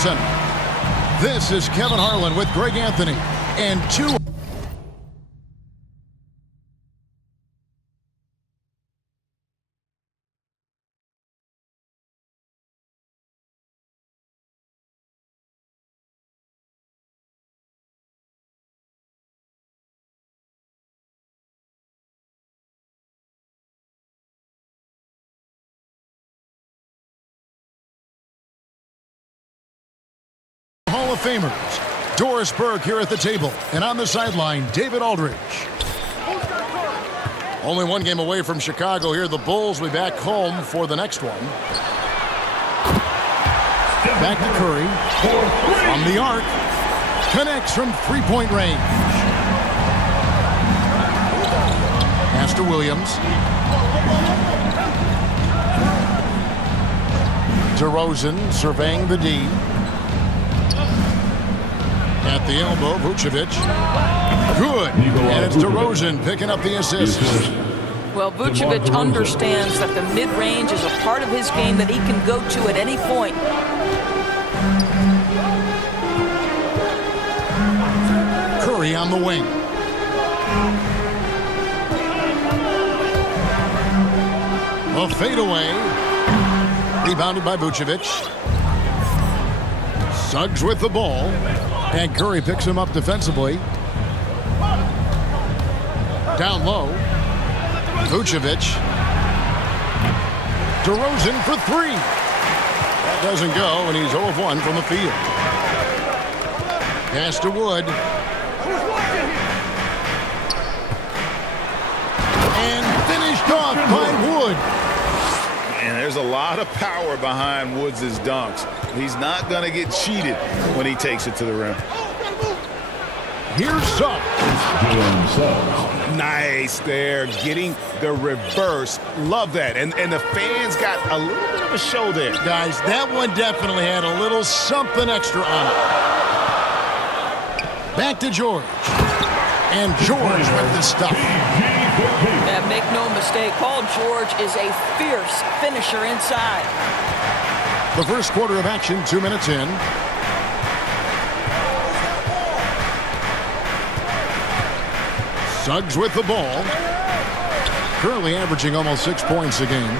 Center. This is Kevin Harlan with Greg Anthony and two. Hall of Famers, Doris Burke here at the table, and on the sideline, David Aldridge. Only one game away from Chicago here. The Bulls will be back home for the next one. Back to Curry. From the arc. Connects from three-point range. Pass to Williams. DeRozan surveying the D. At the elbow, Vucevic. Good. And it's DeRozan picking up the assist. Well, Vucevic understands that the mid-range is a part of his game that he can go to at any point. Curry on the wing. A fadeaway. Rebounded by Vucevic. Suggs with the ball. And Curry picks him up defensively. Down low. Vucevic. DeRozan for three. That doesn't go, and he's 0 of 1 from the field. Pass to Wood. And finished off by Wood. And there's a lot of power behind Woods' dunks. He's not going to get cheated when he takes it to the rim. Here's Suggs. Nice there, getting the reverse. Love that. And the fans got a little bit of a show there. Guys, that one definitely had a little something extra on it. Back to George. And George with the stuff. Yeah, make no mistake, Paul George is a fierce finisher inside. The first quarter of action, 2 minutes in. Suggs with the ball. Currently averaging almost 6 points a game.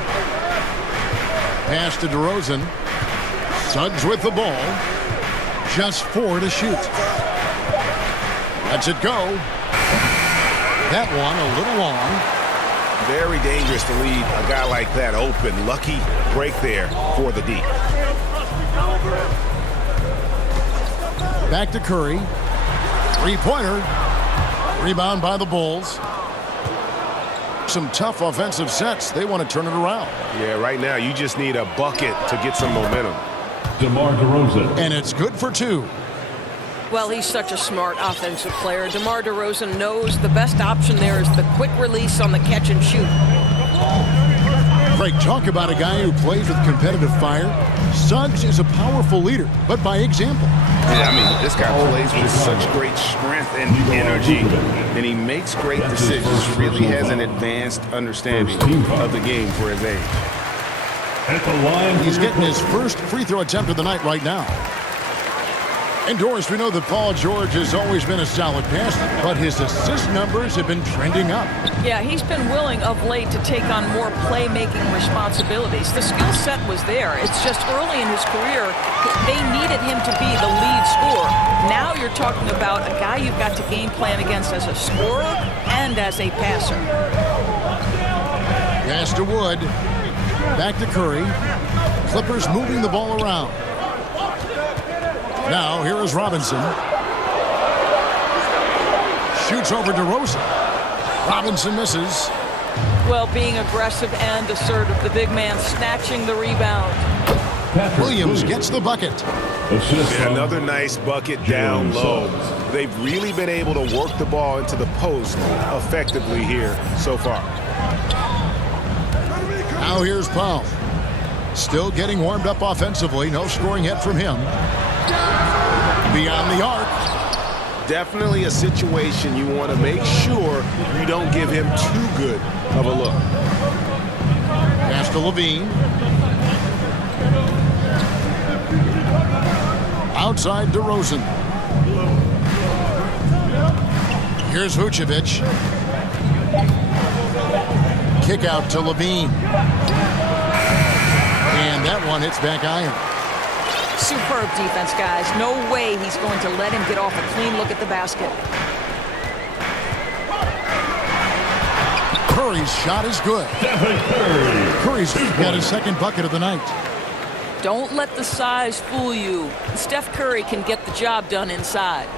Pass to DeRozan. Suggs with the ball. Just 4 to shoot. Lets it go. That one a little long. Very dangerous to leave a guy like that open. Lucky break there for the D. Back to Curry. Three-pointer. Rebound by the Bulls. Some tough offensive sets. They want to turn it around. Yeah, right now you just need a bucket to get some momentum. DeMar DeRozan. And it's good for 2. Well, he's such a smart offensive player. DeMar DeRozan knows the best option there is the quick release on the catch and shoot. Craig, talk about a guy who plays with competitive fire. Suggs is a powerful leader, but by example. Yeah, I mean, this guy plays with such great strength and energy, and he makes great decisions. Really has an advanced understanding of the game for his age. At the line, He's getting his first free throw attempt of the night right now. And Doris, we know that Paul George has always been a solid passer, but his assist numbers have been trending up. Yeah, he's been willing of late to take on more playmaking responsibilities. The skill set was there. It's just early in his career, they needed him to be the lead scorer. Now you're talking about a guy you've got to game plan against as a scorer and as a passer. Pass to Wood. Back to Curry. Clippers moving the ball around. Now, here is Robinson. Shoots over DeRozan. Robinson misses. Well, being aggressive and assertive, the big man snatching the rebound. Williams gets the bucket. Yeah, another nice bucket down low. They've really been able to work the ball into the post effectively here so far. Now here's Powell. Still getting warmed up offensively. No scoring yet from him. Beyond the arc. Definitely a situation you want to make sure you don't give him too good of a look. Pass to Levine. Outside DeRozan. Here's Vucevic. Kick out to Levine. And that one hits back iron. Superb defense, guys. No way he's going to let him get off a clean look at the basket. Curry's shot is good. Curry's got his second bucket of the night. Don't let the size fool you. Steph Curry can get the job done inside.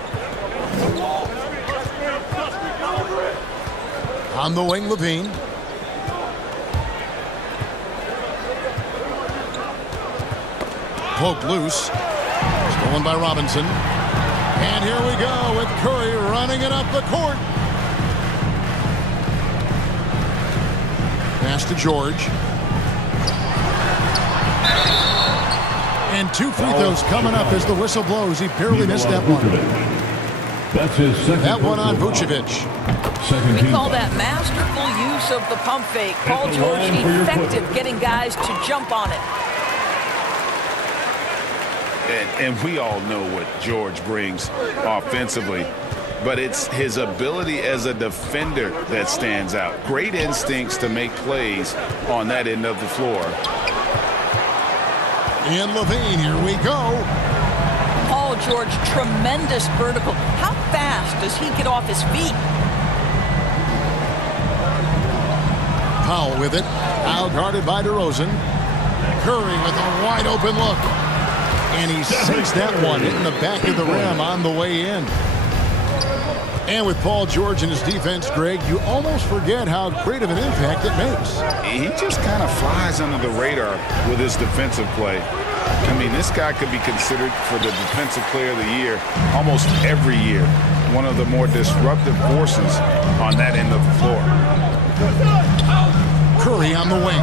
On the wing, Levine. Poke loose. Stolen by Robinson. And here we go with Curry running it up the court. Pass to George. And 2 free throws coming up as the whistle blows. He barely missed that one. That's his second. That one on Vucevic. We call that masterful use of the pump fake. Paul George effective getting guys to jump on it. And we all know what George brings offensively, but it's his ability as a defender that stands out. Great instincts to make plays on that end of the floor. And Levine, here we go. Paul George, tremendous vertical. How fast does he get off his feet? Powell with it. Out guarded by DeRozan. Curry with a wide open look. And he sinks that one in the back of the rim on the way in. And with Paul George and his defense, Greg, you almost forget how great of an impact it makes. He just kind of flies under the radar with his defensive play. I mean, this guy could be considered for the Defensive Player of the Year almost every year. One of the more disruptive forces on that end of the floor. Curry on the wing.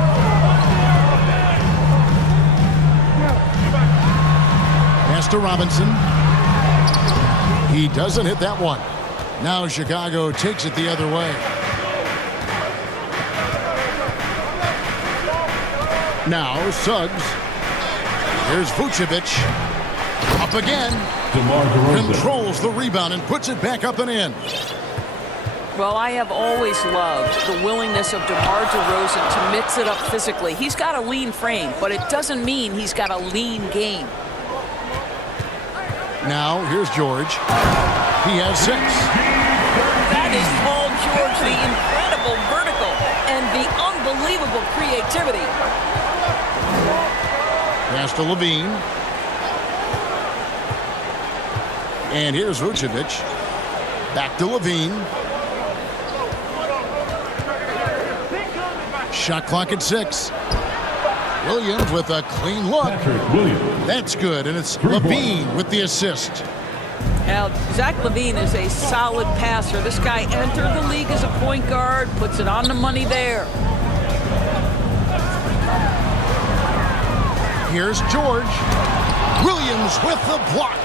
Pass to Robinson. He doesn't hit that one. Now Chicago takes it the other way. Now Suggs. Here's Vucevic. Up again. DeMar DeRozan. Controls the rebound and puts it back up and in. Well, I have always loved the willingness of DeMar DeRozan to mix it up physically. He's got a lean frame, but it doesn't mean he's got a lean game. Now here's George. He has 6. That is Paul George, the incredible vertical and the unbelievable creativity. Pass to Levine. And here's Vucevic. Back to Levine. Shot clock at 6. Williams with a clean look. That's good, and it's Levine with the assist. Now, Zach LaVine is a solid passer. This guy entered the league as a point guard, puts it on the money there. Here's George. Williams with the block.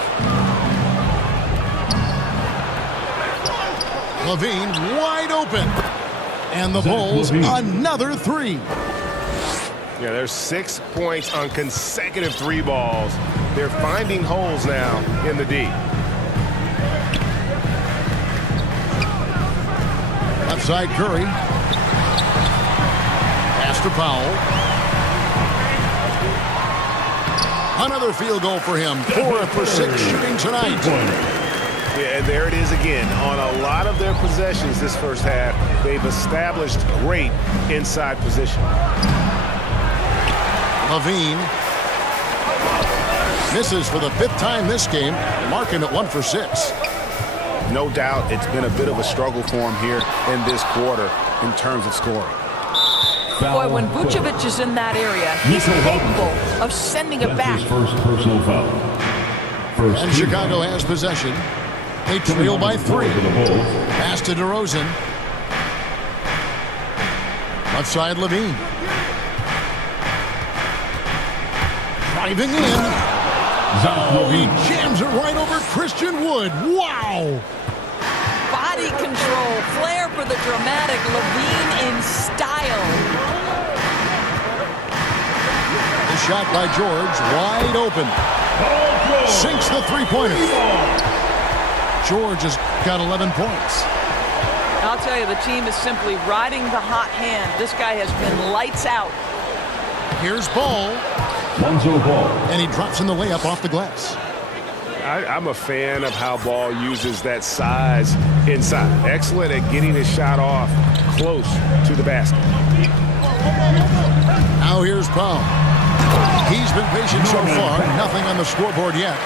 LaVine wide open. And the Bulls another 3. Yeah, there's 6 points on consecutive 3 balls. They're finding holes now in the D. Left side Curry. Pass to Powell. Another field goal for him. 4 for 6 shooting tonight. Yeah, and there it is again. On a lot of their possessions this first half, they've established great inside position. LaVine misses for the 5th time this game, marking it 1 for 6. No doubt it's been a bit of a struggle for him here in this quarter in terms of scoring. Boy, when Vucevic is in that area, he's capable of sending it back. His first personal foul. And Chicago has possession. They trail by 3. Pass to DeRozan. Left side LaVine. Driving in. He jams it right over Christian Wood. Wow! Body control, flair for the dramatic, LaVine in style. The shot by George, wide open. Sinks the 3 three-pointer. George has got 11 points. I'll tell you, the team is simply riding the hot hand. This guy has been lights out. Here's Ball. Lonzo Ball. And he drops in the layup off the glass. I'm a fan of how Ball uses that size inside. Excellent at getting his shot off close to the basket. Now here's Powell. He's been patient so far. Nothing on the scoreboard yet.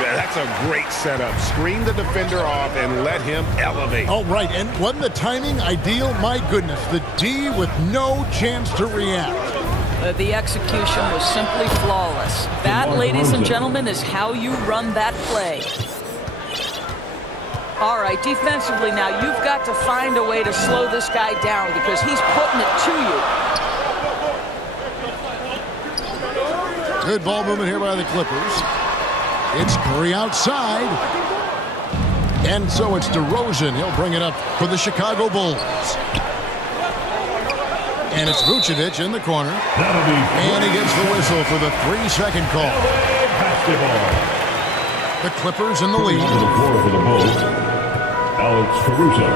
Yeah, that's a great setup. Screen the defender off and let him elevate. Oh, right. And wasn't the timing ideal? My goodness. The D with no chance to react. The execution was simply flawless. That, ladies and gentlemen, is how you run that play. All right, defensively now, you've got to find a way to slow this guy down because he's putting it to you. Good ball movement here by the Clippers. It's Curry outside. And so it's DeRozan. He'll bring it up for the Chicago Bulls. And it's Vucevic in the corner. And he gets the whistle for the 3-second call. The Clippers in the lead. To the floor for the Bulls, Alex Caruso.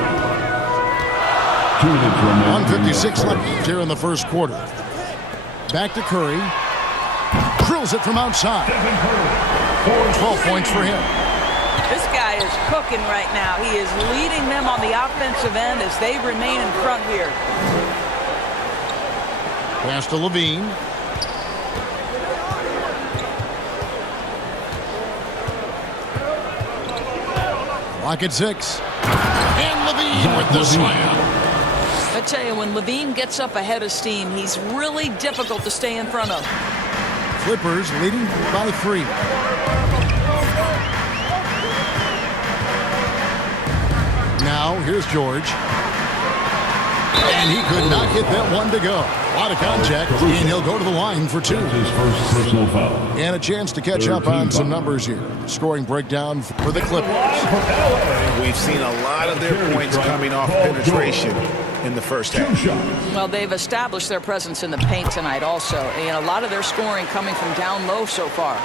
2 minutes remaining. 1:56 left here in the first quarter. Back to Curry. Drills it from outside. 12 points for him. This guy is cooking right now. He is leading them on the offensive end as they remain in front here. Pass to Levine. Lock at 6. And Levine with the slam. I tell you, when Levine gets up ahead of steam, he's really difficult to stay in front of. Clippers leading by 3. Now, here's George. And he could not get that one to go. A lot of contact, and he'll go to the line for 2. His first personal foul. And a chance to catch up on some numbers here. Scoring breakdown for the Clippers. We've seen a lot of their points coming off penetration in the first half. Well, they've established their presence in the paint tonight also. And a lot of their scoring coming from down low so far.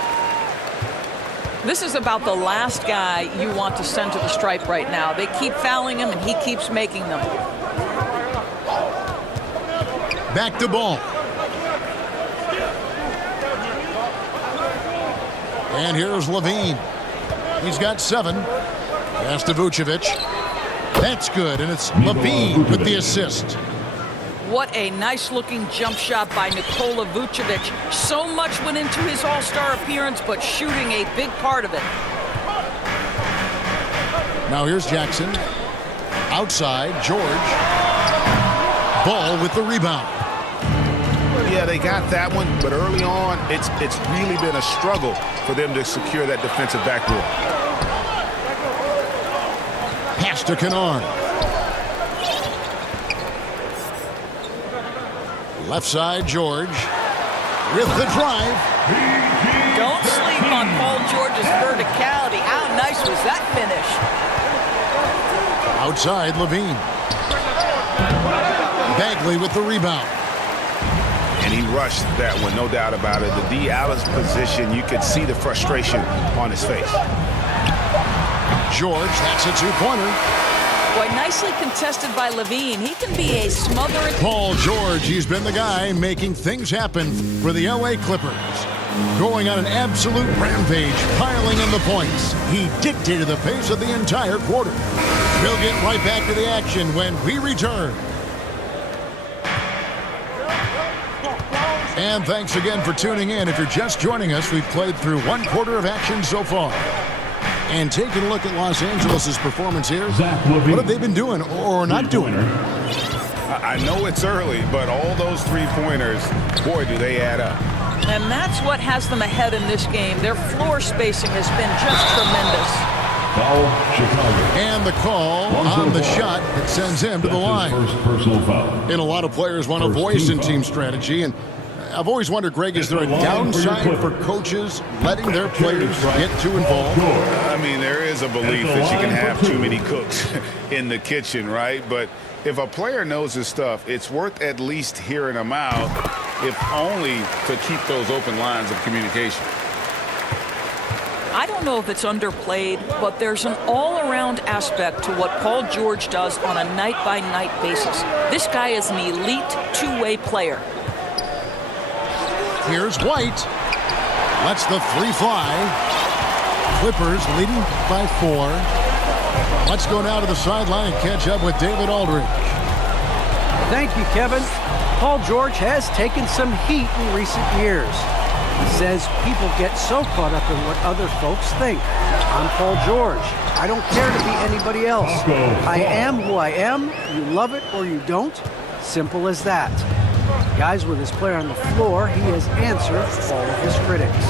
This is about the last guy you want to send to the stripe right now. They keep fouling him, and he keeps making them. Back to Ball. And here's Levine. He's got 7. Pass to Vucevic. That's good, and it's Levine with the assist. What a nice-looking jump shot by Nikola Vucevic. So much went into his all-star appearance, but shooting a big part of it. Now here's Jackson. Outside, George. Ball with the rebound. Yeah, they got that one, but early on, it's really been a struggle for them to secure that defensive backboard. Pass to Kennard. Left side, George. With the drive. Don't sleep on Paul George's verticality. How nice was that finish? Outside, Levine. Bagley with the rebound. And he rushed that one, no doubt about it. The D out of position, you could see the frustration on his face. George, that's a 2-pointer. Boy, nicely contested by Levine. He can be a smothering. Paul George, he's been the guy making things happen for the LA Clippers. Going on an absolute rampage, piling in the points. He dictated the pace of the entire quarter. We'll get right back to the action when we return. And thanks again for tuning in. If you're just joining us, we've played through 1 quarter of action so far. And taking a look at Los Angeles' performance here, what have they been doing or not doing? I know it's early, but all those 3-pointers, boy, do they add up. And that's what has them ahead in this game. Their floor spacing has been just tremendous. Foul, Chicago. And the call on the shot that sends him to the line. First personal foul. And a lot of players want a voice in team strategy, and I've always wondered, Greg, is there a downside for coaches letting their players get too involved? I mean, there is a belief that you can have too many cooks in the kitchen, right? But if a player knows his stuff, it's worth at least hearing them out, if only to keep those open lines of communication. I don't know if it's underplayed, but there's an all-around aspect to what Paul George does on a night-by-night basis. This guy is an elite two-way player. Here's White. Lets the three fly. Clippers leading by 4. Let's go now to the sideline and catch up with David Aldridge. Thank you, Kevin. Paul George has taken some heat in recent years. He says people get so caught up in what other folks think. I'm Paul George. I don't care to be anybody else. I am who I am. You love it or you don't. Simple as that. Guys, with his player on the floor, he has answered all of his critics.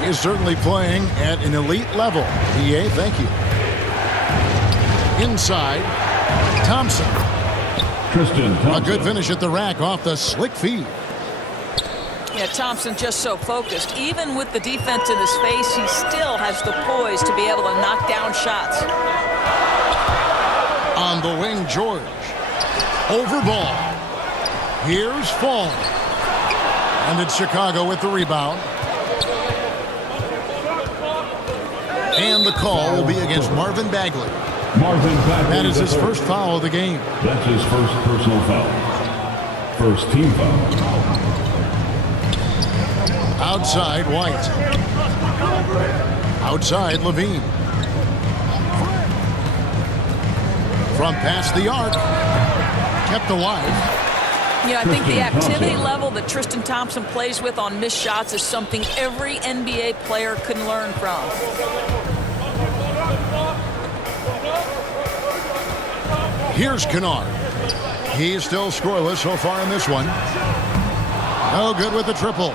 He is certainly playing at an elite level. PA, thank you. Inside, Thompson. Tristan Thompson. A good finish at the rack off the slick feed. Yeah, Thompson just so focused. Even with the defense in his face, he still has the poise to be able to knock down shots. On the wing, George. Over ball. Here's Fall. And it's Chicago with the rebound. And the call will be against Marvin Bagley. Marvin Bagley. That is his first foul of the game. That's his first personal foul. First team foul. Outside, White. Outside, Levine. From past the arc. Kept alive. Yeah, I think the activity level that Tristan Thompson plays with on missed shots is something every NBA player can learn from. Here's Kennard. He's still scoreless so far in this one. No good with the triple.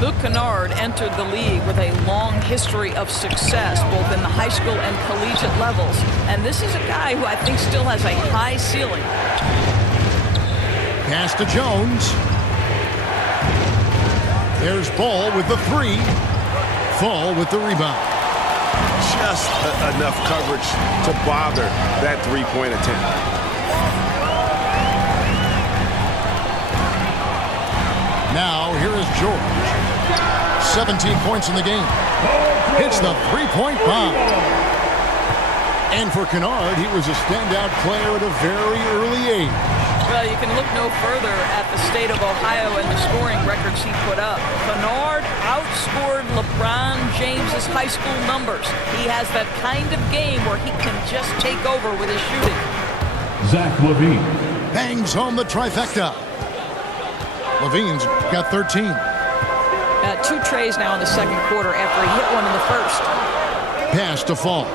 Luke Kennard entered the league with a long history of success, both in the high school and collegiate levels. And this is a guy who I think still has a high ceiling. Pass to Jones. There's Ball with the 3. Fall with the rebound. Just enough coverage to bother that three-point attempt. Now, here is George. 17 points in the game. Hits the three-point bomb. And for Kennard, he was a standout player at a very early age. Well, you can look no further at the state of Ohio and the scoring records he put up. Kennard outscored LeBron James's high school numbers. He has that kind of game where he can just take over with his shooting. Zach Levine. Bangs home the trifecta. Levine's got 13. 2 trays now in the second quarter after he hit one in the first. Pass to Fall.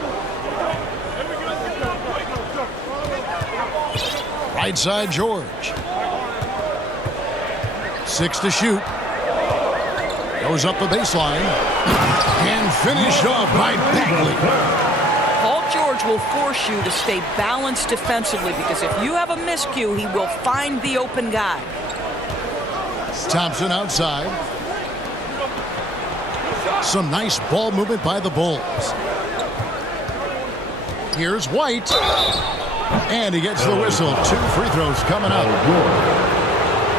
Right side, George. 6 to shoot. Goes up the baseline. And finished off by Bagley. Paul George will force you to stay balanced defensively because if you have a miscue, he will find the open guy. Thompson outside. Some nice ball movement by the Bulls. Here's White. And he gets the whistle. 2 free throws coming up.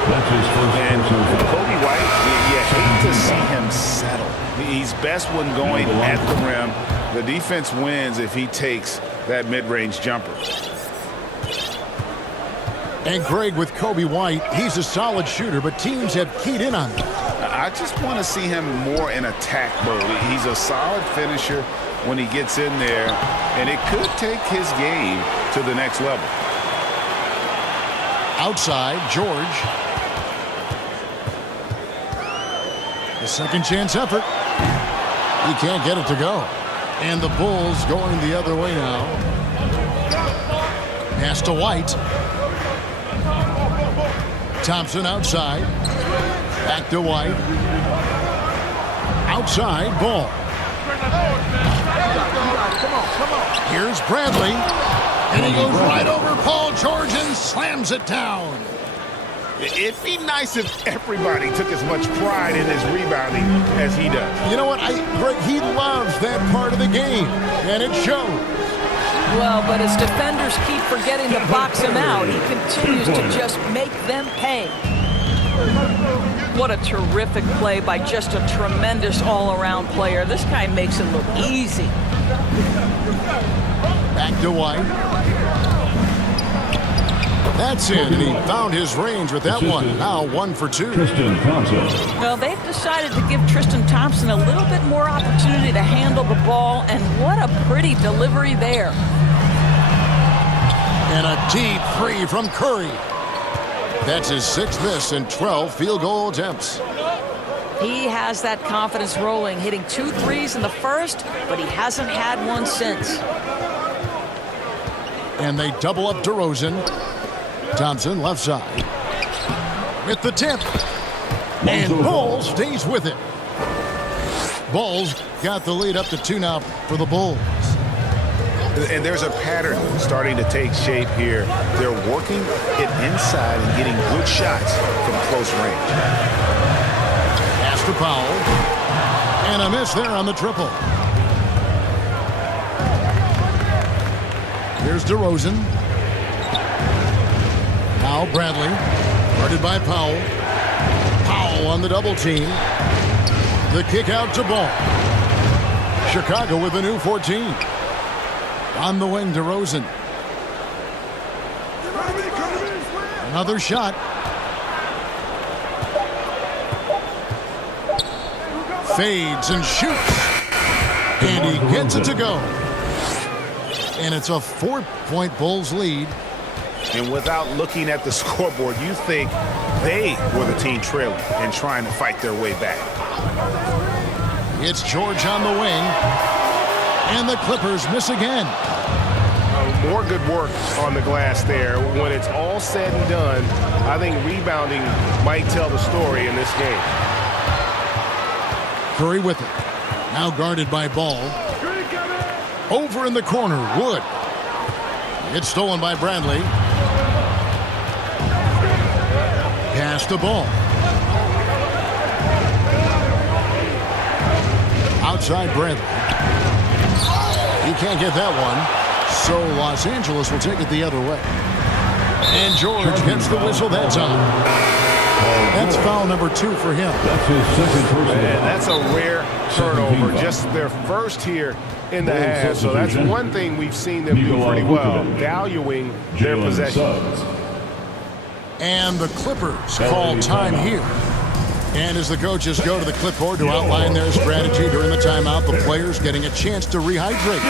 That's his first. And for Kobe White, you hate to see him settle. He's best when going at the rim. The defense wins if he takes that mid-range jumper. And Greg, with Kobe White, he's a solid shooter, but teams have keyed in on him. I just want to see him more in attack mode. He's a solid finisher when he gets in there, and it could take his game to the next level. Outside, George. The second chance effort. He can't get it to go. And the Bulls going the other way now. Pass to White. Thompson outside. Back to White. Outside, Ball. Here's Bradley. And he goes right over Paul George and slams it down. It'd be nice if everybody took as much pride in his rebounding as he does. You know what? Greg, he loves that part of the game, and it shows. Well, but as defenders keep forgetting to box him out, he continues to just make them pay. What a terrific play by just a tremendous all-around player. This guy makes it look easy. Back to White. That's in, and he found his range with that one. Now 1 for 2. Tristan Thompson. Well, they've decided to give Tristan Thompson a little bit more opportunity to handle the ball, and what a pretty delivery there. And a deep three from Curry. That's his 6th miss in 12 field goal attempts. He has that confidence rolling, hitting 2 threes in the first, but he hasn't had one since. And they double up DeRozan. Thompson left side. With the tip. And Ball stays with it. Bulls got the lead up to 2 now for the Bulls. And there's a pattern starting to take shape here. They're working it inside and getting good shots from close range. Pass to Powell. And a miss there on the triple. Here's DeRozan. Now Bradley. Guarded by Powell. Powell on the double team. The kick out to Ball. Chicago with a new 14. On the wing, DeRozan. Another shot. Fades and shoots. And he gets it to go. And it's a 4-point Bulls lead. And without looking at the scoreboard, you think they were the team trailing and trying to fight their way back. It's George on the wing. And the Clippers miss again. More good work on the glass there. When it's all said and done, I think rebounding might tell the story in this game. Curry with it. Now guarded by Ball. Over in the corner, Wood. It's stolen by Bradley. Pass the Ball. Outside Bradley. You can't get that one. So Los Angeles will take it the other way. And George gets the whistle that time. That's foul number 2 for him. That's his 2nd personal. And that's a rare turnover. Just their first here in the half. So that's one thing we've seen them do pretty well, valuing their possession. And the Clippers call time here. And as the coaches go to the clipboard to outline their strategy during the timeout, the players getting a chance to rehydrate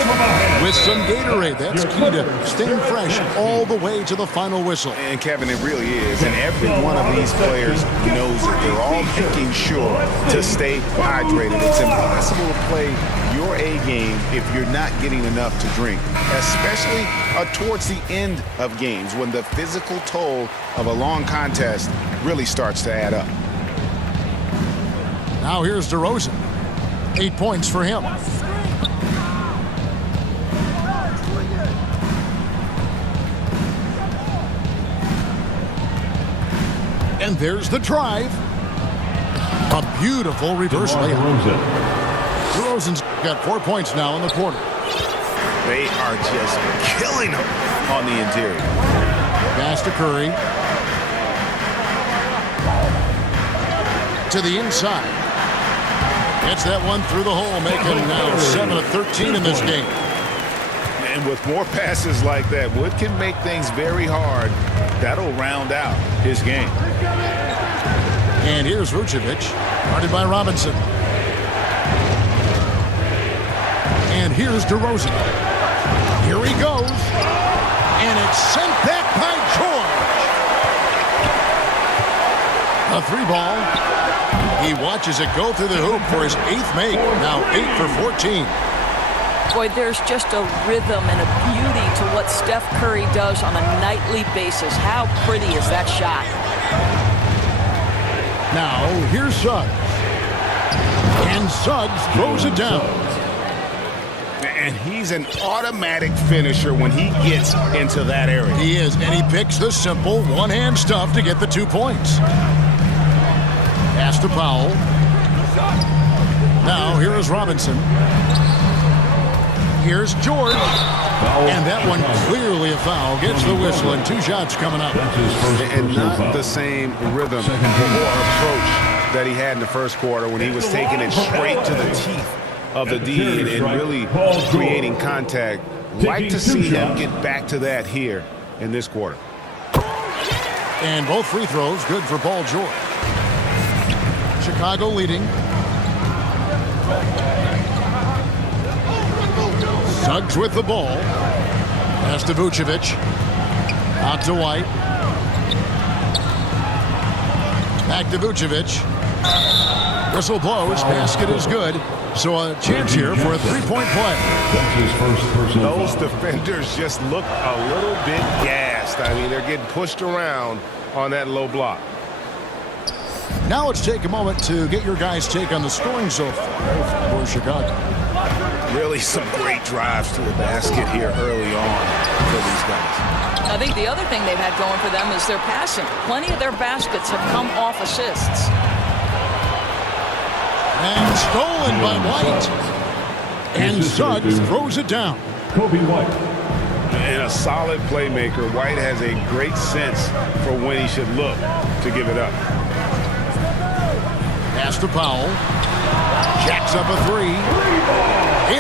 with some Gatorade. That's key to staying fresh all the way to the final whistle. And Kevin, it really is. And every one of these players knows it. They're all making sure to stay hydrated. It's impossible to play your A game if you're not getting enough to drink, especially towards the end of games when the physical toll of a long contest really starts to add up. Now here's DeRozan. 8 points for him. And there's the drive. A beautiful reverse layup. DeRozan's got 4 points now in the quarter. They are just killing them on the interior. Pass to Curry. To the inside. Gets that one through the hole, making now 7 of 13 in this game. And with more passes like that, Wood can make things very hard. That'll round out his game. And here's Vucevic, guarded by Robinson. And here's DeRozan. Here he goes. And it's sent back by George. A 3-ball. He watches it go through the hoop for his 8th make. Now 8 for 14. Boy, there's just a rhythm and a beauty to what Steph Curry does on a nightly basis. How pretty is that shot? Now here's Suggs. And Suggs throws it down. And he's an automatic finisher when he gets into that area. He is, and he picks the simple one-hand stuff to get the 2 points. Pass to Powell. Now here is Robinson. Here's George. And that one clearly a foul. Gets the whistle and 2 shots coming up. And not the same rhythm or approach that he had in the first quarter when he was taking it straight to the teeth of the D and really creating contact. Like to see him get back to that here in this quarter. And both free throws good for Paul George. Chicago leading. Suggs with the ball. Pass to Vucevic. Out to White. Back to Vucevic. Whistle blows. Basket is good. So a chance here for a 3-point play. That's his first personal Those foul. defenders just look a little bit gassed. I mean, they're getting pushed around on that low block. Now let's take a moment to get your guys' take on the scoring so far for Chicago. Really some great drives to the basket here early on for these guys. I think the other thing they've had going for them is their passing. Plenty of their baskets have come off assists. And stolen by White. And Suggs throws it down. Kobe White. And a solid playmaker, White has a great sense for when he should look to give it up. Pass to Powell. Jacks up a 3.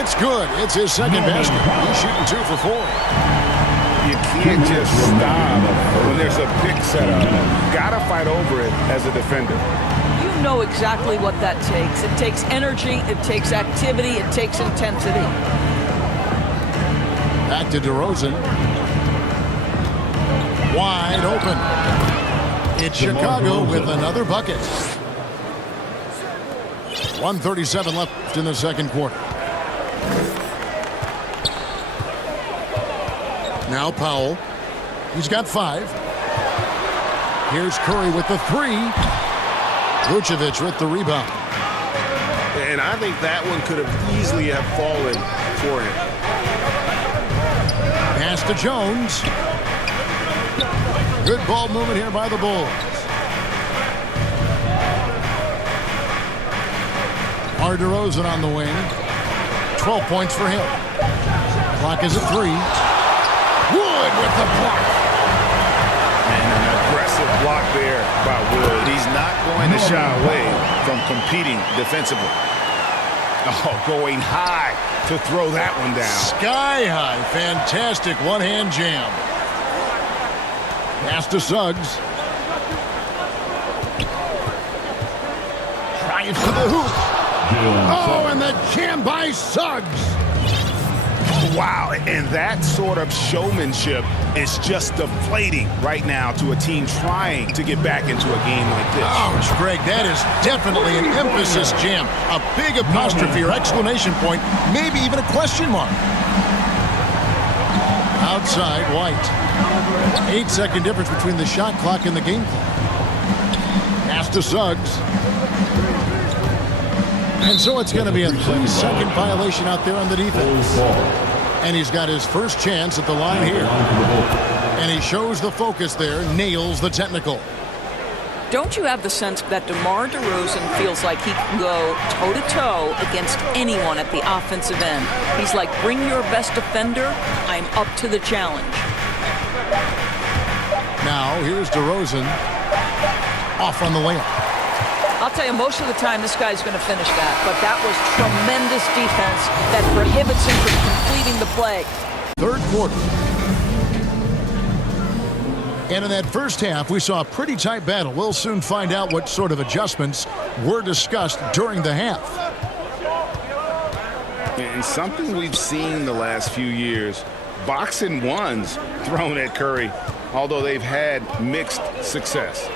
It's good. It's his second basket. He's shooting 2 for 4. You can't just stop when there's a pick set up. Gotta fight over it as a defender. You know exactly what that takes. It takes energy, it takes activity, it takes intensity. Back to DeRozan. Wide open. It's Chicago with another bucket. 1:37 left in the second quarter. Now Powell. He's got 5. Here's Curry with the 3. Vucevic with the rebound. And I think that one could have easily have fallen for him. Pass to Jones. Good ball movement here by the Bulls. DeRozan on the wing. 12 points for him. Clock is at 3. Wood with the block. And an aggressive block there by Wood. He's not going to shy away from competing defensively. Oh, going high to throw that one down. Sky high. Fantastic one-hand jam. Pass to Suggs. Drives to the hoop. Oh, and the jam by Suggs. Wow, and that sort of showmanship is just deflating right now to a team trying to get back into a game like this. Ouch, Greg, that is definitely an emphasis jam. A big apostrophe or exclamation point, maybe even a question mark. Outside, White. 8-second difference between the shot clock and the game clock. Pass to Suggs. And so it's going to be a 3-second violation out there on the defense. And he's got his first chance at the line here. And he shows the focus there, nails the technical. Don't you have the sense that DeMar DeRozan feels like he can go toe-to-toe against anyone at the offensive end? He's like, bring your best defender, I'm up to the challenge. Now, here's DeRozan off on the layup. I'll tell you, most of the time this guy's going to finish that, but that was tremendous defense that prohibits him from completing the play. Third quarter. And in that first half, we saw a pretty tight battle. We'll soon find out what sort of adjustments were discussed during the half. And something we've seen the last few years, box and ones thrown at Curry, although they've had mixed success.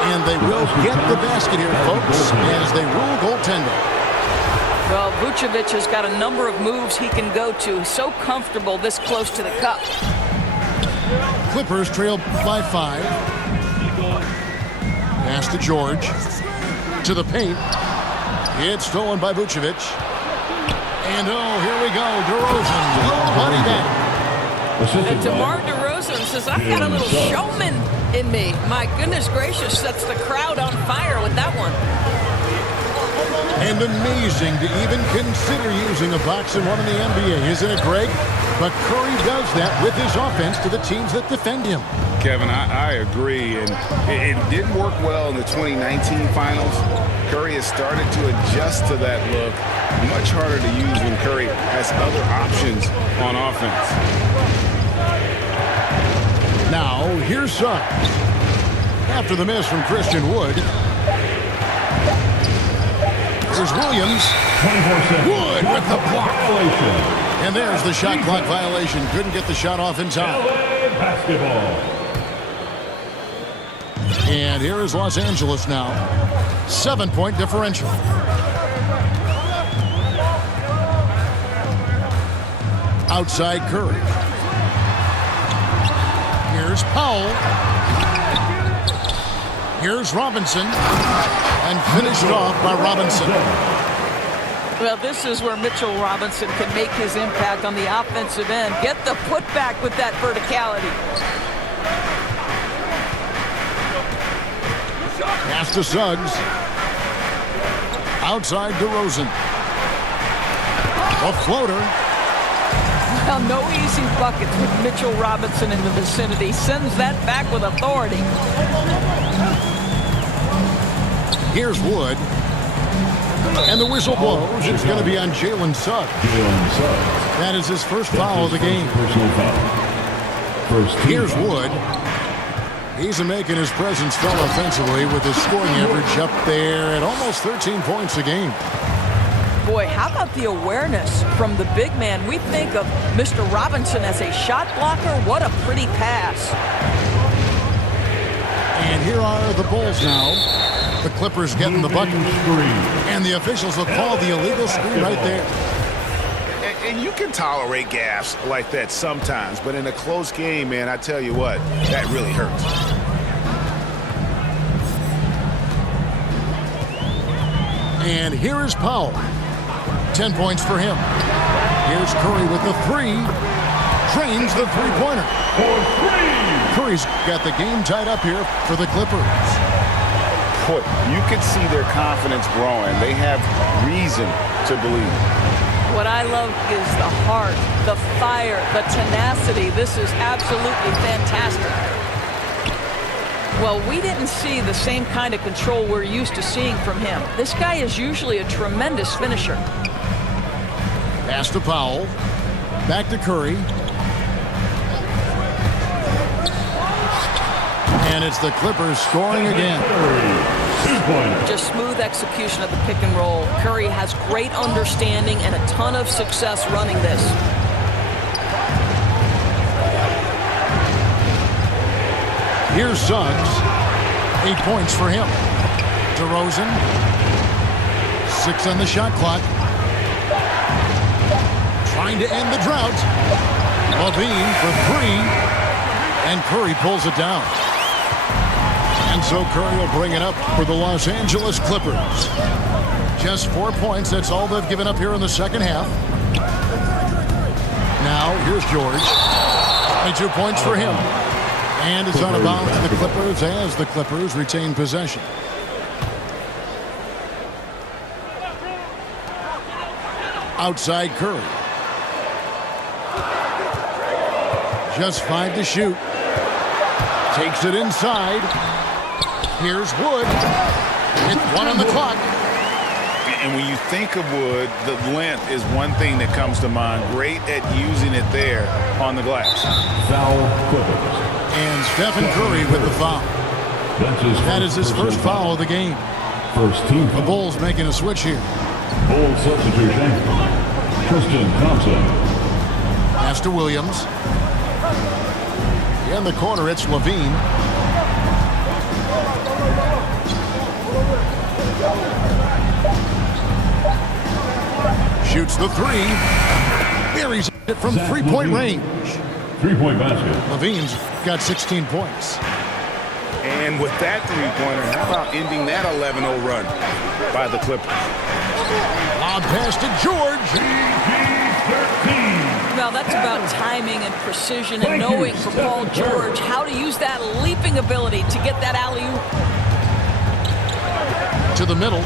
And they will get the basket here, folks, as they rule goaltending. Well, Vucevic has got a number of moves he can go to. He's so comfortable this close to the cup. Clippers trail by 5. Pass to George. To the paint. It's stolen by Vucevic. And oh, here we go. DeRozan, little buddy back. And DeMar DeRozan says, I've got a little showman in me. My goodness gracious, sets the crowd on fire with that one. And amazing to even consider using a box and one in the NBA, isn't it, Greg? But Curry does that with his offense to the teams that defend him. Kevin, I agree, and it didn't work well in the 2019 finals. Curry has started to adjust to that look. Much harder to use when Curry has other options on offense. Now, here's Suggs. After the miss from Christian Wood. Here's Williams. 24-7. Wood with the block. Violation. And there's the shot clock violation. Couldn't get the shot off in time. LA basketball. And here is Los Angeles now. 7-point differential. Outside Curry. Here's Powell. Here's Robinson. And finished off by Robinson. Well, this is where Mitchell Robinson can make his impact on the offensive end. Get the putback with that verticality. Pass to Suggs. Outside DeRozan. A floater. Well, no easy buckets with Mitchell Robinson in the vicinity. Sends that back with authority. Here's Wood. And the whistle blows. It's going to be on Jalen Suggs. That is his first foul of the game. Personal foul. First team Here's foul. Wood. He's making his presence felt offensively with his scoring average up there at almost 13 points a game. Boy, how about the awareness from the big man? We think of Mr. Robinson as a shot blocker. What a pretty pass. And here are the Bulls now. The Clippers getting the bucket. And the officials will call the illegal screen right there. And you can tolerate gaffes like that sometimes, but in a close game, man, I tell you what, that really hurts. And here is Powell. 10 points for him. Here's Curry with the three. Drains the three-pointer. Curry's got the game tied up here for the Clippers. Boy, you can see their confidence growing. They have reason to believe. What I love is the heart, the fire, the tenacity. This is absolutely fantastic. Well, we didn't see the same kind of control we're used to seeing from him. This guy is usually a tremendous finisher. Pass to Powell. Back to Curry. And it's the Clippers scoring again. Just smooth execution of the pick and roll. Curry has great understanding and a ton of success running this. Here's Suggs. 8 points for him. DeRozan. 6 on the shot clock. Trying to end the drought. Levine for 3. And Curry pulls it down. And so Curry will bring it up for the Los Angeles Clippers. Just 4 points. That's all they've given up here in the second half. Now, here's George. 22 points for him. And it's out of bounds to the Clippers as the Clippers retain possession. Outside Curry. Just 5 to shoot. Takes it inside. Here's Wood. It's 1 on the clock. And when you think of Wood, the length is one thing that comes to mind. Great at using it there on the glass. Foul Clippers. And Stephen Curry with the foul. That is his first foul of the game. First team The foul. Bulls making a switch here. Bull substitution. Tristan Thompson. Pass to Williams. In the corner, it's Levine. Shoots the 3. Buries it from Zach three-point Levine. range. 3-point basket. Levine's got 16 points. And with that three-pointer, how about ending that 11-0 run by the Clippers? Lob pass to George. Well, that's about timing and precision and knowing for Paul George how to use that leaping ability to get that alley-oop. To the middle.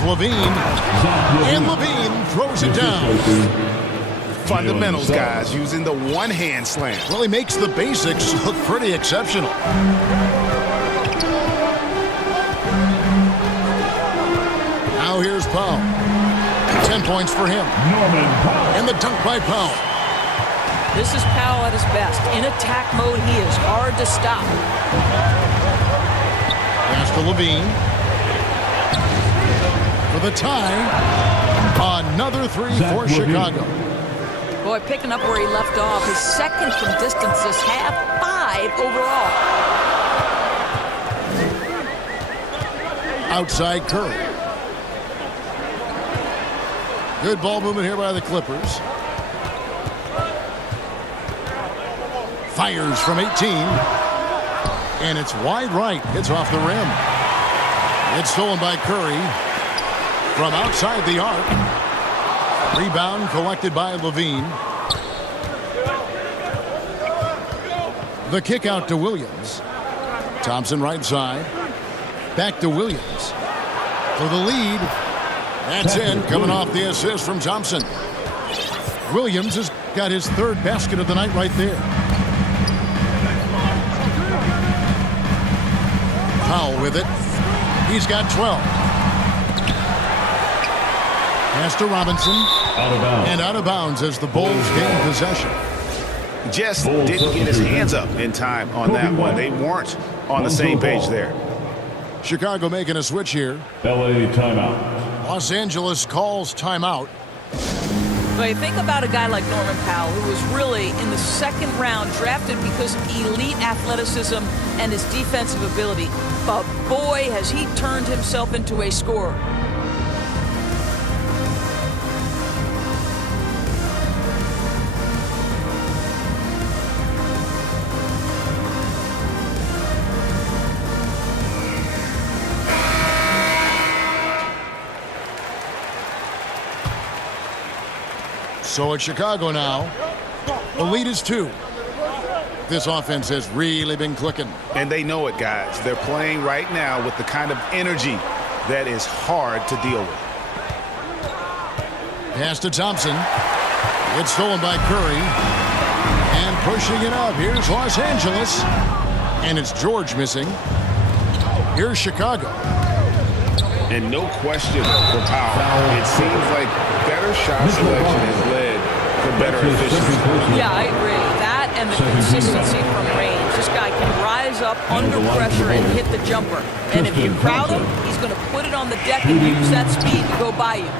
Here's Levine. And Levine throws it down. Fundamentals, guys, using the one-hand slam. Well, he makes the basics look pretty exceptional. Now here's Powell. 10 points for him. And the dunk by Powell. This is Powell at his best. In attack mode, he is hard to stop. Pass to Levine. For the tie. Another three for Chicago. Boy, picking up where he left off. His second from distance this half, 5 overall. Outside Curry. Good ball movement here by the Clippers. Fires from 18. And it's wide right. It's off the rim. It's stolen by Curry from outside the arc. Rebound collected by Levine. The kick out to Williams. Thompson right side. Back to Williams. For the lead. That's in, coming off the assist from Thompson. Williams has got his third basket of the night right there. Powell with it. He's got 12. Pass to Robinson. And out of bounds as the Bulls gain possession. Just didn't get his hands up in time on that one. They weren't on the same page there. Chicago making a switch here. LA timeout. Los Angeles calls timeout. But you think about a guy like Norman Powell, who was really in the second round drafted because of elite athleticism and his defensive ability. But boy, has he turned himself into a scorer. So it's Chicago now. The lead is 2. This offense has really been clicking. And they know it, guys. They're playing right now with the kind of energy that is hard to deal with. Pass to Thompson. It's stolen by Curry. And pushing it up. Here's Los Angeles. And it's George missing. Here's Chicago. And no question for Powell. It seems like better shot selection has led to better efficiency. Yeah, I agree. That and the consistency from range. This guy can rise up under pressure and hit the jumper. And if you crowd him, he's going to put it on the deck and use that speed to go by you.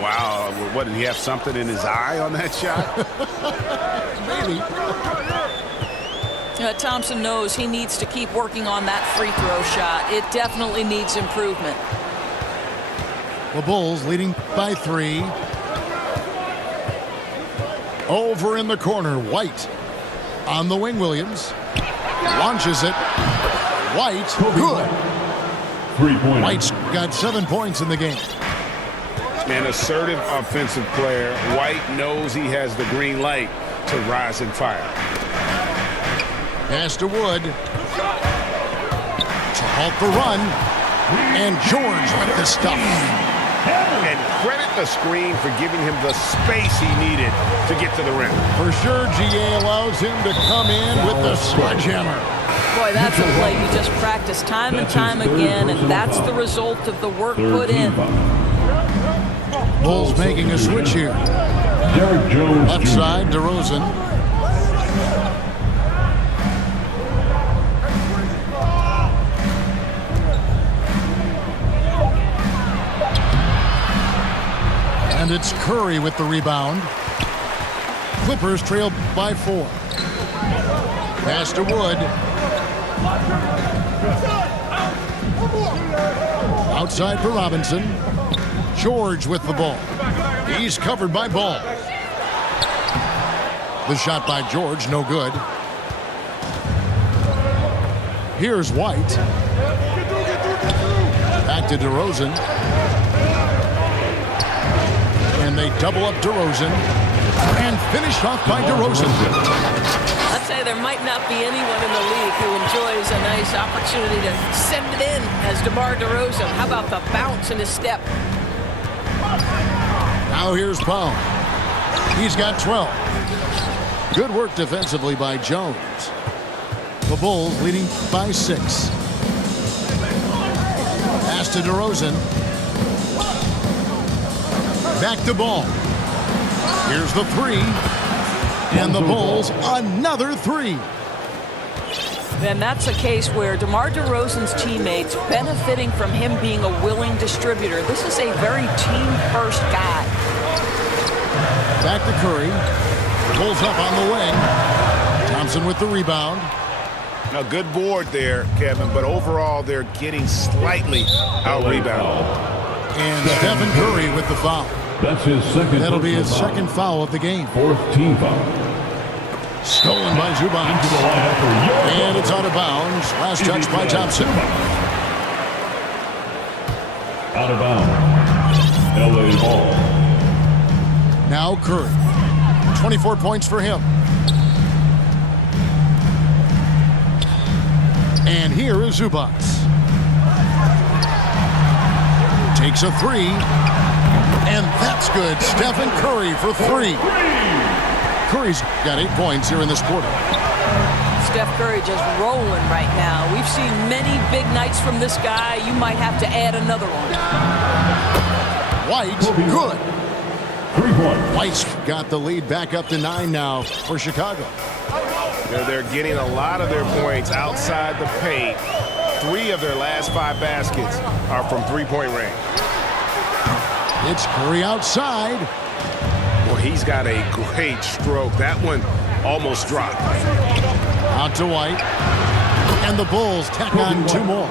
Wow. What, did he have something in his eye on that shot? Maybe. Thompson knows he needs to keep working on that free throw shot. It definitely needs improvement. The Bulls leading by 3. Over in the corner, White. On the wing, Williams. Launches it. White, good. 3-pointer. White's got 7 points in the game. An assertive offensive player. White knows he has the green light to rise and fire. Pass to Wood. To halt the run. And George with the stuff. And credit the screen for giving him the space he needed to get to the rim. For sure, GA allows him to come in with the sledgehammer. Boy, that's a play you just practice time and time again, and that's the result of the work put in. Bulls making a switch here. Derek Jones Left side, DeRozan. And it's Curry with the rebound. Clippers trail by 4. Pass to Wood. Outside for Robinson. George with the ball. He's covered by Ball. The shot by George, no good. Here's White. Back to DeRozan. And they double up DeRozan. And finished off by DeRozan. That's say there might not be anyone in the league who enjoys a nice opportunity to send it in as DeMar DeRozan. How about the bounce in his step? Now here's Powell. He's got 12. Good work defensively by Jones. The Bulls leading by 6. Pass to DeRozan. Back to Ball. Here's the 3. And the Bulls, another 3. Then that's a case where DeMar DeRozan's teammates benefiting from him being a willing distributor. This is a very team-first guy. Back to Curry. Pulls up on the wing. Thompson with the rebound. A good board there, Kevin, but overall they're getting slightly out-rebounded. And Stephen Curry with the foul. That's his second. That'll be his foul. second foul of the game. 4th team foul. Stolen by Zubac. Into the lineup for your And it's out of bounds. Last touch by Thompson. Out of bounds. LA ball. Now Curry. 24 points for him. And here is Zubac. Takes a 3. And that's good. Stephen Curry for 3. Curry's got 8 points here in this quarter. Steph Curry just rolling right now. We've seen many big nights from this guy. You might have to add another one. White, good. 3 points. White's got the lead back up to 9 now for Chicago. They're getting a lot of their points outside the paint. 3 of their last 5 baskets are from three-point range. It's Curry outside. Well, he's got a great stroke. That one almost dropped. Out to White. And the Bulls tack on 2 more.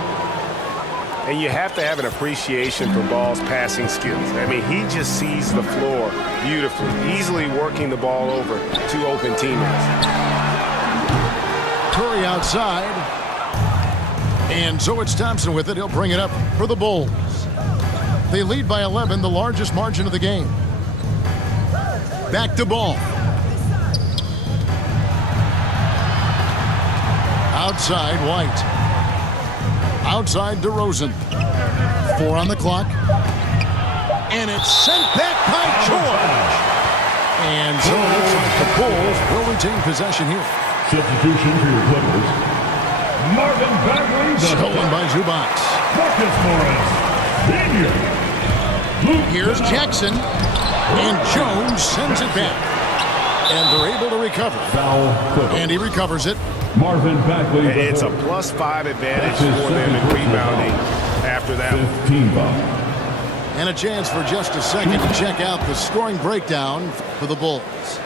And you have to have an appreciation for Ball's passing skills. I mean, he just sees the floor beautifully, easily working the ball over 2 open teammates. Curry outside. And so it's Thompson with it. He'll bring it up for the Bulls. They lead by 11, the largest margin of the game. Back to Ball. Outside, White. Outside, DeRozan. 4 on the clock. And it's sent back by George. And so it looks like the Bulls will retain possession here. Substitution for your Clippers. Marvin Bagley. Stolen by Zubac. Marcus Morris. Senior. Here's Jackson. And Jones sends it back. And they're able to recover. Foul. And he recovers it. Marvin Bagley. It's a +5 advantage for them in rebounding after that one. 15 foul. And a chance for just a second to check out the scoring breakdown for the Bulls.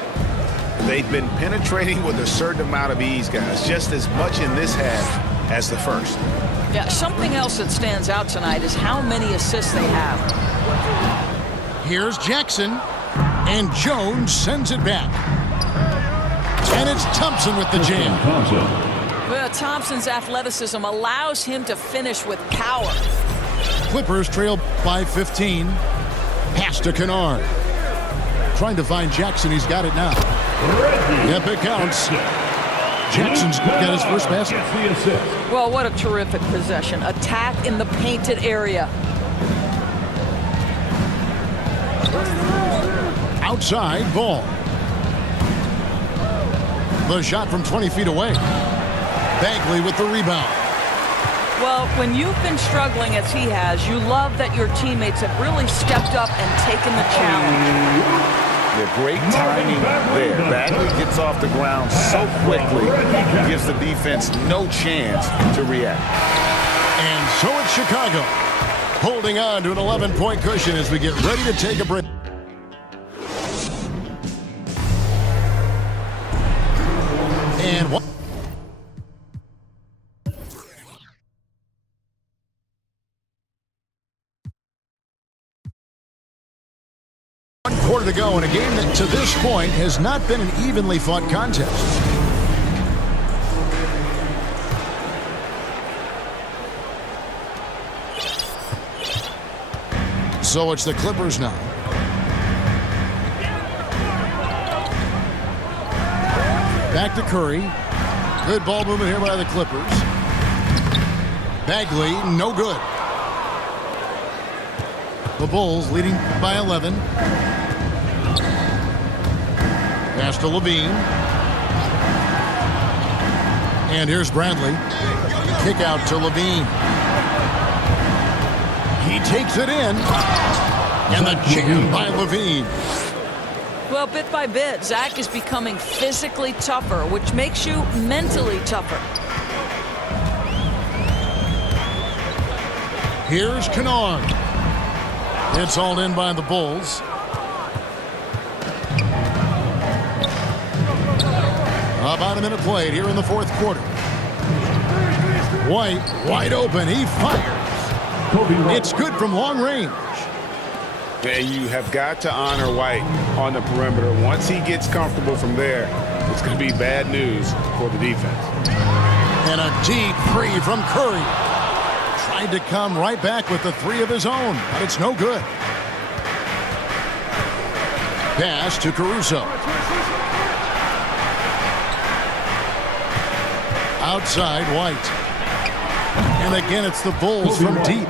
They've been penetrating with a certain amount of ease, guys, just as much in this half as the first. Yeah, something else that stands out tonight is how many assists they have. Here's Jackson. And Jones sends it back. And it's Thompson with the jam. Thompson. Well, Thompson's athleticism allows him to finish with power. Clippers trail by 15. Pass to Kennard. Trying to find Jackson. He's got it now. Yep, it counts. Jackson's got his first basket. The assist. Well, what a terrific possession. Attack in the painted area. Outside, Ball. The shot from 20 feet away. Bagley with the rebound. Well, when you've been struggling as he has, you love that your teammates have really stepped up and taken the challenge. Yeah, great timing there. Bagley gets off the ground so quickly, gives the defense no chance to react. And so it's Chicago, holding on to an 11-point cushion as we get ready to take a break. And one quarter to go in a game that to this point has not been an evenly fought contest. So it's the Clippers now. Back to Curry. Good ball movement here by the Clippers. Bagley, no good. The Bulls leading by 11. Pass to Levine. And here's Bradley. Kick out to Levine. He takes it in. And the jam by Levine. Well, bit by bit, Zach is becoming physically tougher, which makes you mentally tougher. Here's Kennard. It's hauled in by the Bulls. About a minute played here in the fourth quarter. White, wide open. He fires. It's good from long range. And you have got to honor White on the perimeter. Once he gets comfortable from there, it's going to be bad news for the defense. And a deep three from Curry. Tried to come right back with the three of his own, but it's no good. Pass to Caruso. Outside, White. And again, it's the Bulls from deep.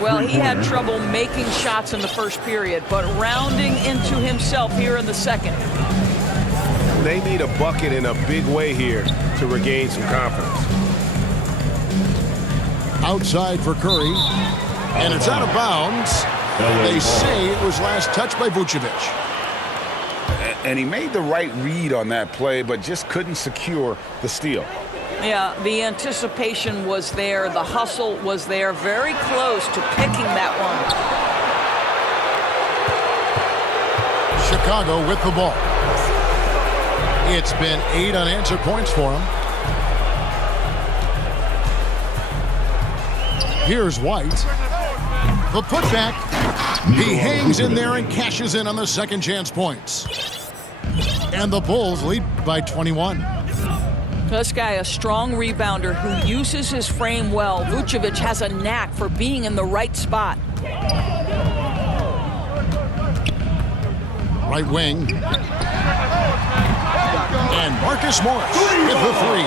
Well, he had trouble making shots in the first period, but rounding into himself here in the second. They need a bucket in a big way here to regain some confidence. Outside for Curry. And it's out of bounds. They say it was last touched by Vucevic. And he made the right read on that play, but just couldn't secure the steal. Yeah, the anticipation was there. The hustle was there. Very close to picking that one. Chicago with the ball. It's been 8 unanswered points for him. Here's White. The putback. He hangs in there and cashes in on the second chance points. And the Bulls lead by 21. This guy, a strong rebounder who uses his frame well. Vucevic has a knack for being in the right spot. Right wing. And Marcus Morris with the three.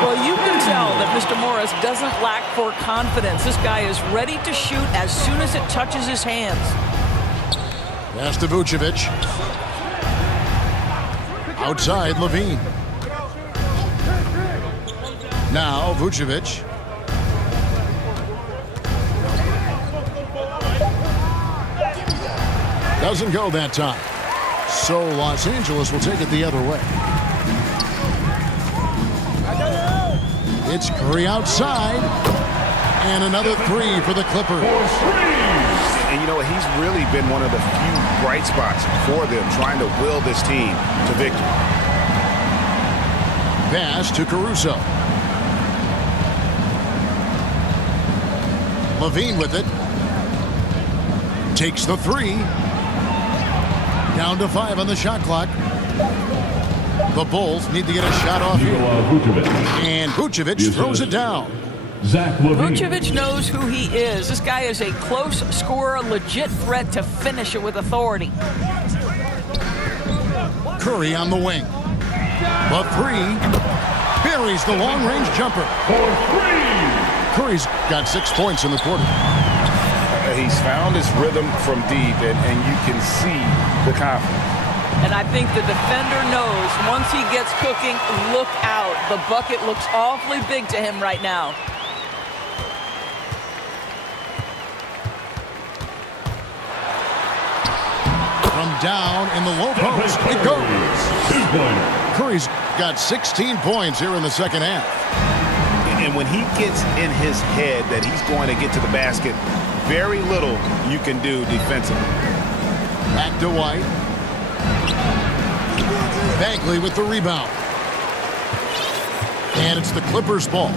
Well, you can tell that Mr. Morris doesn't lack for confidence. This guy is ready to shoot as soon as it touches his hands. Pass to Vucevic. Outside, Levine. Now, Vucevic. Doesn't go that time. So Los Angeles will take it the other way. It's Curry outside. And another three for the Clippers. And you know what? He's really been one of the few bright spots for them, trying to will this team to victory. Pass to Caruso. Levine with it. Takes the three. Down to 5 on the shot clock. The Bulls need to get a shot off here. And Vucevic throws it down. Vucevic knows who he is. This guy is a close scorer, legit threat to finish it with authority. Curry on the wing. The three. Buries the long-range jumper. Curry's got 6 points in the quarter. He's found his rhythm from deep, and you can see the confidence. And I think the defender knows once he gets cooking, look out. The bucket looks awfully big to him right now. From down in the low post, it goes. Curry's got 16 points here in the second half. And when he gets in his head that he's going to get to the basket, very little you can do defensively. Back to White. Bagley with the rebound. And it's the Clippers' ball.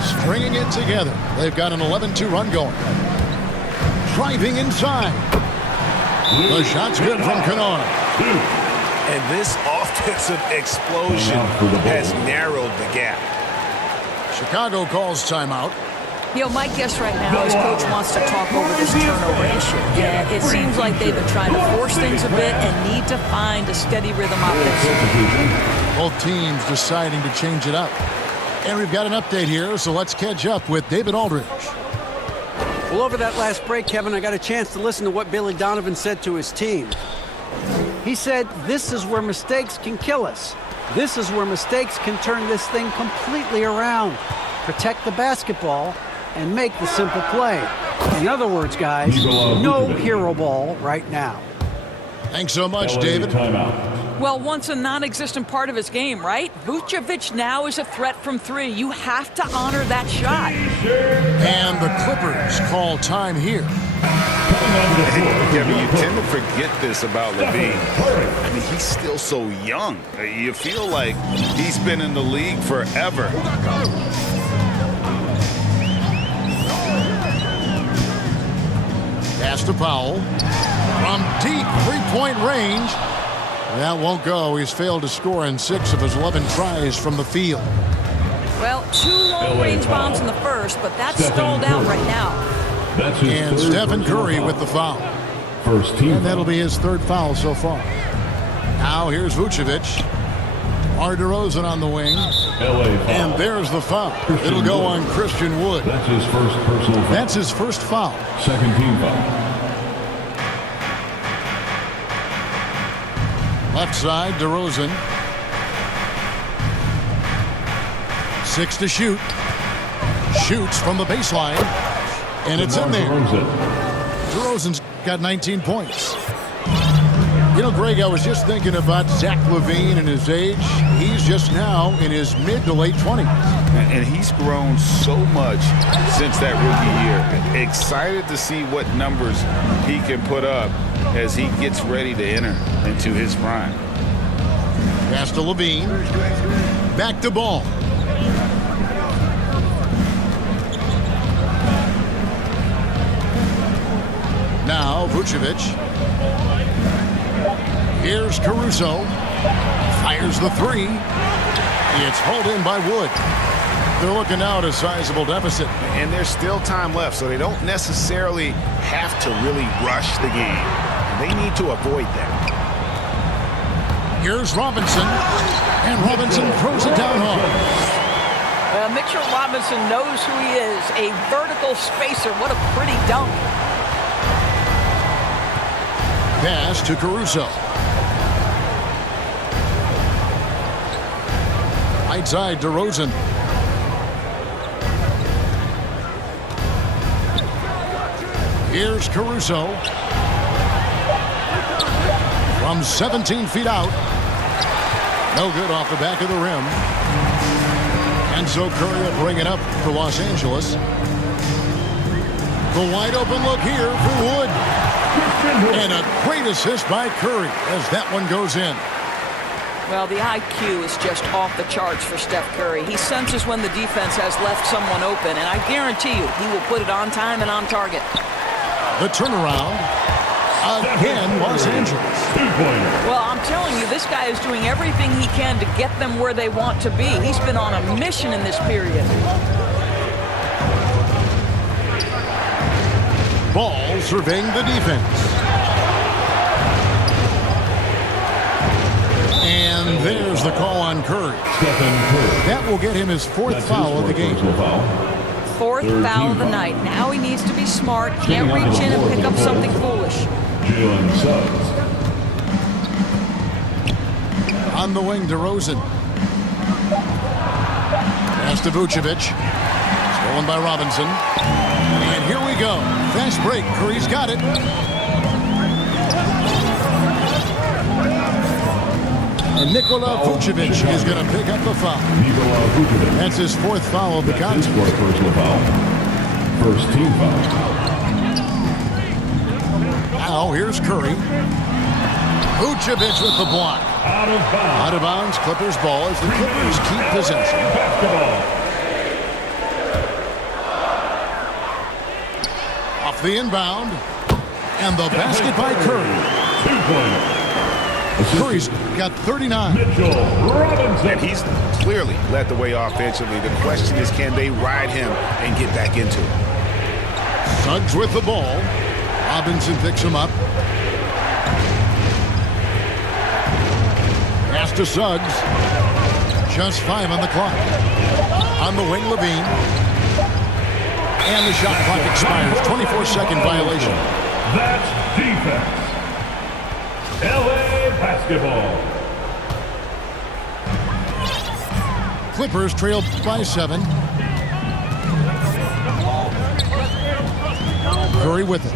Stringing it together. They've got an 11-2 run going. Driving inside. The shot's good from Kennard. And this offensive explosion has narrowed the gap. Chicago calls timeout. My guess right now is Coach wants to talk over this turnover issue. And it seems like they've been trying to force things a bit and need to find a steady rhythm offensively. Both teams deciding to change it up. And we've got an update here, so let's catch up with David Aldridge. Well, over that last break, Kevin, I got a chance to listen to what Billy Donovan said to his team. He said, this is where mistakes can kill us. This is where mistakes can turn this thing completely around. Protect the basketball and make the simple play. In other words, guys, no hero ball right now. Thanks so much, David. Well, once a non-existent part of his game, right? Vucevic now is a threat from three. You have to honor that shot. And the Clippers call time here. Kevin, you tend to forget this about Levine. I mean, he's still so young. You feel like he's been in the league forever. Pass to Powell. From deep three-point range. That won't go. He's failed to score in 6 of his 11 tries from the field. Well, 2 long-range bombs in the first, but that's stalled out right now. And Stephen Curry with the foul. First team. And that'll be his 3rd foul so far. Now here's Vucevic. DeRozan on the wing. And there's the foul. It'll go on Christian Wood. That's his first personal foul. That's his first foul. Second team foul. Left side, DeRozan. 6 to shoot. Shoots from the baseline. And it's in there. DeRozan's got 19 points. Greg, I was just thinking about Zach LaVine and his age. He's just now in his mid to late 20s. And he's grown so much since that rookie year. Excited to see what numbers he can put up as he gets ready to enter into his prime. Pass to LaVine. Back to Ball. Now Vucevic. Here's Caruso. Fires the 3. It's hauled in by Wood. They're looking now at a sizable deficit. And there's still time left, so they don't necessarily have to really rush the game. They need to avoid that. Here's Robinson. And Robinson throws it down hard. Mitchell Robinson knows who he is. A vertical spacer. What a pretty dunk. Pass to Caruso. Right side, DeRozan. Here's Caruso. From 17 feet out. No good off the back of the rim. And so Curry will bring it up for Los Angeles. The wide open look here for Wood. And a great assist by Curry as that one goes in. Well, the IQ is just off the charts for Steph Curry. He senses when the defense has left someone open, and I guarantee you he will put it on time and on target. The turnaround. Again, Los Angeles. Well, I'm telling you, this guy is doing everything he can to get them where they want to be. He's been on a mission in this period. Ball surveying the defense. And there's the call on Curry. That will get him his 4th foul of the game. 4th foul of the night. Now he needs to be smart. Can't reach in and pick up something foolish. On the wing, DeRozan. Pass to Vucevic. Stolen by Robinson. And here we go. Fast break. Curry's got it. And Nikola Vucevic is going to pick up the foul. That's his 4th foul of the contest. First team foul. Now here's Curry. Vucevic with the block. Out of bounds. Out of bounds. Clippers ball as the Clippers keep possession. Basketball. Off the inbound. And the basket by Curry. 2-point. Curry's got 39. Mitchell Robinson. And he's clearly led the way offensively. The question is, can they ride him and get back into it? Suggs with the ball. Robinson picks him up. Pass to Suggs. Just 5 on the clock. On the wing, Levine. And the shot clock expires. 24-second violation. That's defense. LA basketball. Clippers trail by 7. Curry with it.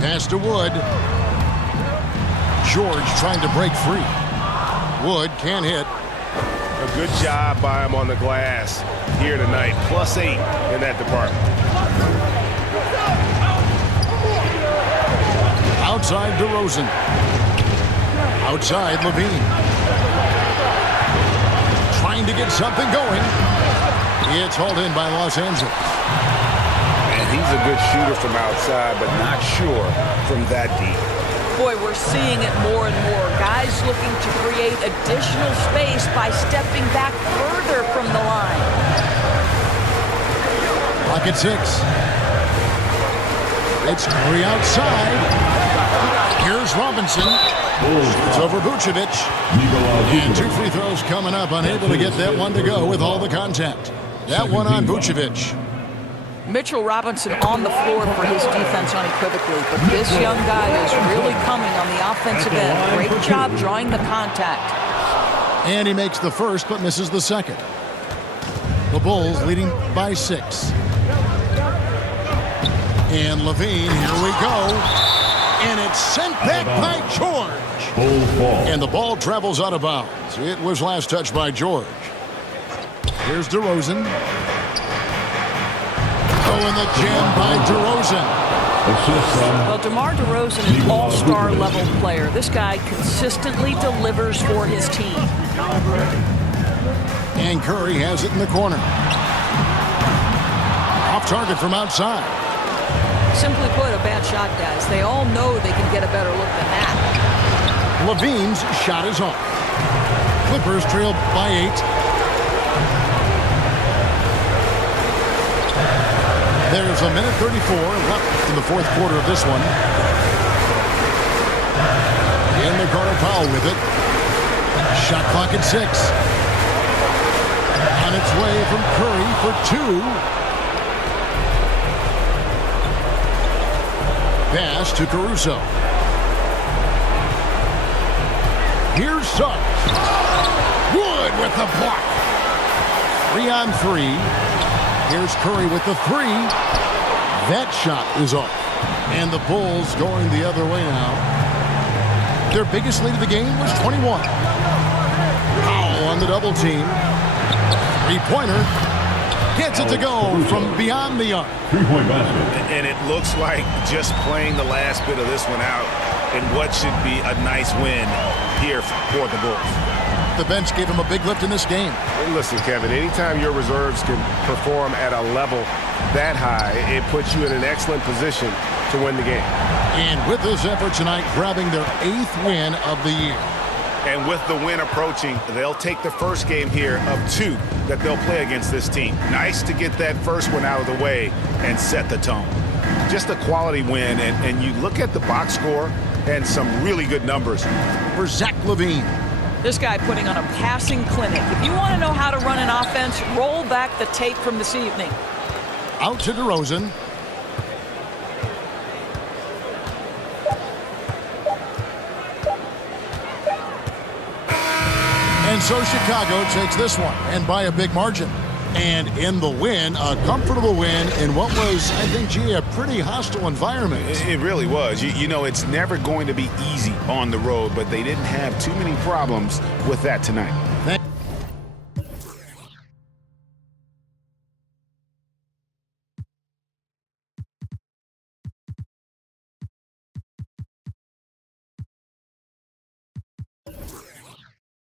Pass to Wood. George trying to break free. Wood can't hit. A good job by him on the glass here tonight. +8 in that department. Outside DeRozan. Outside Levine. Trying to get something going. It's hauled in by Los Angeles. And he's a good shooter from outside, but not sure from that deep. Boy, we're seeing it more and more. Guys looking to create additional space by stepping back further from the line. Clock at 6. It's Curry outside. Here's Robinson. It's over Vucevic. And 2 free throws coming up. Unable to get that one to go with all the contact. That one on Vucevic. Mitchell Robinson on the floor for his defense unequivocally, but this young guy is really coming on the offensive end. Great job drawing the contact. And he makes the first but misses the second. The Bulls leading by 6. And Levine, here we go. And it's sent back by George. And the ball travels out of bounds. It was last touched by George. Here's DeRozan. Oh, and the jam by DeRozan. Well, DeMar DeRozan is an all-star level player. This guy consistently delivers for his team. And Curry has it in the corner. Off target from outside. Simply put, a bad shot, guys. They all know they can get a better look than that. Levine's shot is off. Clippers trail by 8. There's a minute 34 left in the fourth quarter of this one. And the Carter Powell with it. Shot clock at 6. On its way from Curry for 2. Pass to Caruso. Here's Suggs. Wood with the block. 3 on 3. Here's Curry with the 3. That shot is off. And the Bulls going the other way now. Their biggest lead of the game was 21. Powell on the double team. 3-pointer. Gets it to go from beyond the arc. 3-point basket. And it looks like just playing the last bit of this one out in what should be a nice win here for the Bulls. The bench gave him a big lift in this game. Hey, listen, Kevin, anytime your reserves can perform at a level that high, it puts you in an excellent position to win the game. And with this effort tonight, grabbing their 8th win of the year. And with the win approaching, they'll take the first game here of 2 that they'll play against this team. Nice to get that first one out of the way and set the tone. Just a quality win, and you look at the box score and some really good numbers. For Zach LaVine. This guy putting on a passing clinic. If you want to know how to run an offense, roll back the tape from this evening. Out to DeRozan. And so Chicago takes this one, and by a big margin. And in the win, a comfortable win in what was, I think, gee, a pretty hostile environment. It really was. You know, it's never going to be easy on the road, but they didn't have too many problems with that tonight.